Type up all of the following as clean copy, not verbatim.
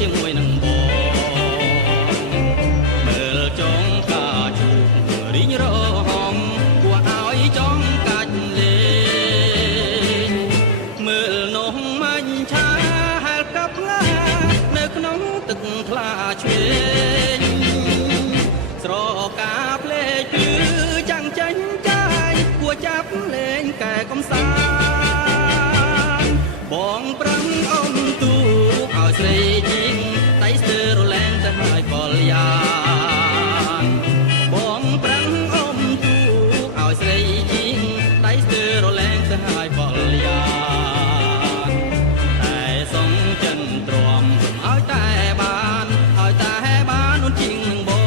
ជាមួយនឹងបងមើលចុងកាជូករីងរហមគួរឲ្យចង់កាច់លេងមើលនោះមាញ់ឆាហែលកាប់ឡានៅក្នុងទឹកថ្លាឆ្វេងស្រកាភ្លេចគឺចាំងចេញកាយគួរចាប់លេងកែកំសាន្តបងប្រឹងអុំទូកឲ្យស្រីជីងដៃស្ទើររលែងទៅហើយកលយ៉ានបងប្រឹងអុំទូកឲ្យស្រីជីងដៃស្ទើររលែងទៅហើយកលយ៉ានតែសងចិនទ្រាំឲ្យតែបានអូនជីងនឹងបង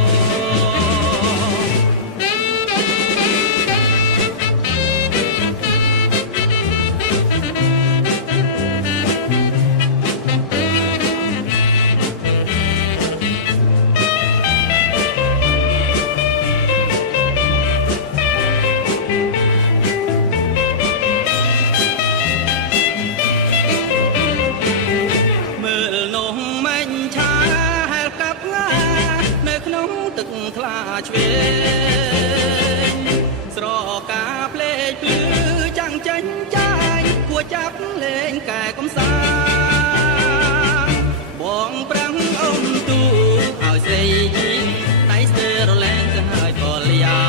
ទឹកថ្លាឆ្វេងស្រកាភ្លេចភ្លឺចាំងចេញចាយគួរចាប់លេងកែកំសាន្តបងប្រាំងអុំទូកឲ្យស្រីជីងដៃស្ទើររលែងទៅហើយកលយ៉ា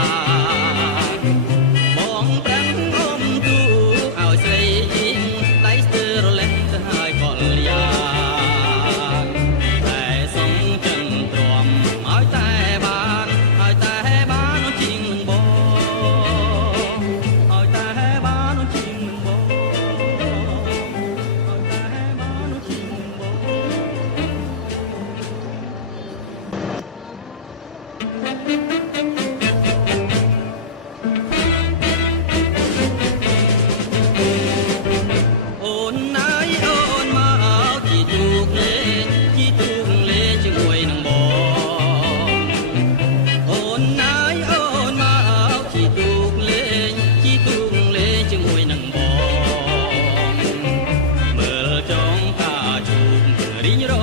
បងប្រាំងអុំទូកឲ្យស្រីជីងដៃស្ទើររលែងទៅហើយកលយ៉ាតែសងចិនទ្រាំឲ្យតែរីងរ